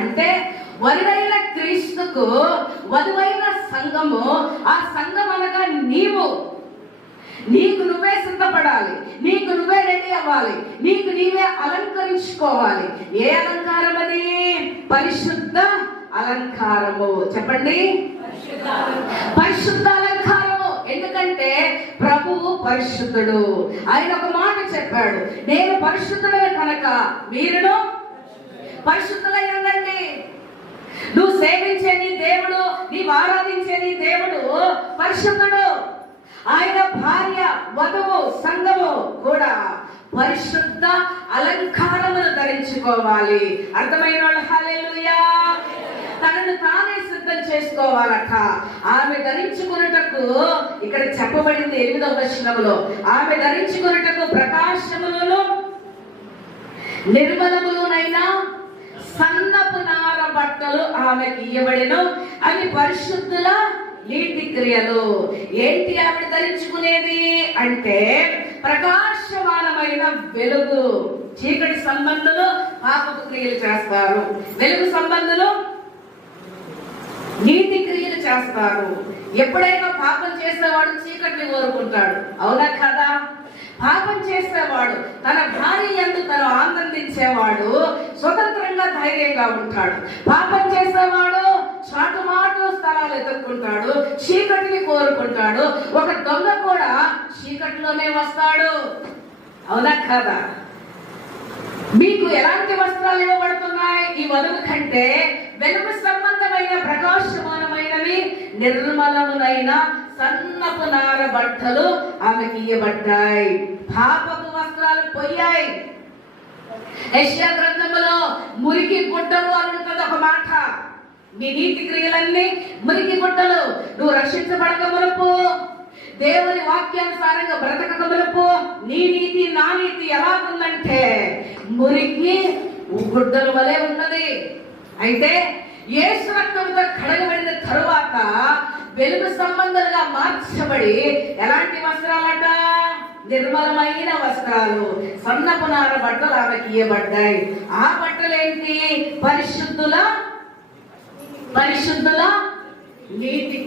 అంటే వరుడైన క్రీస్తుకు వధువైన సంఘము, ఆ సంఘం అనగా నీకు నువ్వే సిద్ధపడాలి, నీకు నువ్వే రెడీ అవ్వాలి, నీకు నీవే అలంకరించుకోవాలి. ఏ అలంకారం అది? పరిశుద్ధ అలంకారము. చెప్పండి, పరిశుద్ధ అలంకారము. ఎందుకంటే ప్రభువు పరిశుద్ధుడు. ఆయన ఒక మాట చెప్పాడు, నేను పరిశుద్ధుడని కనుక మీరును పరిశుద్ధులై ఉండండి. నువ్వు సేవించే నీ దేవుడు, నీవు ఆరాధించే నీ దేవుడు పరిశుద్ధుడు. ఆయన భార్య, వధువు, సంఘము కూడా పరిశుద్ధ అలంకారమును ధరించుకోవాలి. అర్థమైన వాళ్ళు హల్లెలూయా. తనను తానే సిద్ధం చేసుకోవాలట. ఆమె ధరించుకున్నటకు ఇక్కడ చెప్పబడింది 8వ వచనములో, ఆమె ధరించుకున్నటకు ప్రకాశములను నిర్మలములునైనా సన్నపు నార బట్టలు ఆమెకి ఇయ్యబడెను, అవి పరిశుద్ధుల నీతి క్రియలు. ఏంటి ఆవిడ ధరించుకునేది అంటే ప్రకాశమానమైన వెలుగు. చీకటి సంబంధులు పాపపు క్రియలు చేస్తారు, వెలుగు సంబంధులు నీతి క్రియలు చేస్తారు. ఎప్పుడైనా పాపం చేసేవాడు చీకటిని కోరుకుంటాడు, అవునా కదా? పాపం చేసేవాడు తన భార్య యందు తను ఆనందించేవాడు స్వతంత్రంగా ధైర్యంగా ఉంటాడు. పాపం చేసేవాడు చాటుమాటు స్థలాలు ఎదుర్కొంటాడు, చీకటిని కోరుకుంటాడు. ఒక దొంగ కూడా చీకటిలోనే వస్తాడు, అవునా కదా? మీకు ఎలాంటి వస్త్రాలు ఇవ్వబడుతున్నాయి? ఈ వధువు కంటే వెలుగు సంబంధమైన ప్రకాశమానమైనవి, నిర్మలమునైన సన్నపు నార బట్టలు ఆమెకి ఇవ్వబడ్డాయి. పాపపు వస్త్రాలు పోయాయి. యెషయా గ్రంథములో మురికి గుడ్డలు అనుంటుంది ఒక మాట. నీ నీతి క్రియలన్నీ మురికి గుడ్డలు. నువ్వు రక్షించబడక మునుపు, దేవుని వాక్యానుసారంగా బ్రతకక మునుపు నీ నీతి నా నీతి ఎలా ఉందంటే మురికి గుడ్డల వలె ఉన్నది. అయితే యేసు రక్తంతో కడగబడిన తరువాత వెలుగు సంబంధాలుగా మార్చబడి ఎలాంటి వస్త్రాలట? నిర్మలమైన వస్త్రాలు, సన్నపు నార బట్టలు ఆమెకి ఇవ్వబడ్డాయి. ఆ బట్టలు ఏంటి? పరిశుద్ధుల నీతి